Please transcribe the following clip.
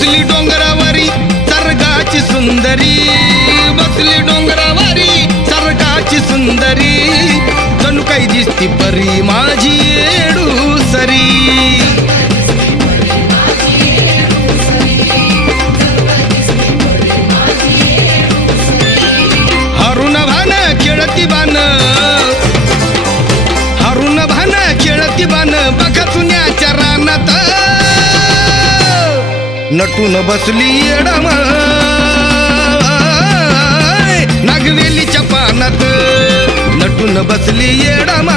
बसली डोंगरावरी सर्गाची सुंदरी, बसली डोंगरावरी सर्गाची सुंदरी, जणू काही दिसती परी माझी येडूसरी. हरुण भान खेळती बान, हरुण भान खेळती बान, बघा चुन्याच्या रानात नटून बसली येडम नागवेलीच्या पानात, नटून बसली येडम.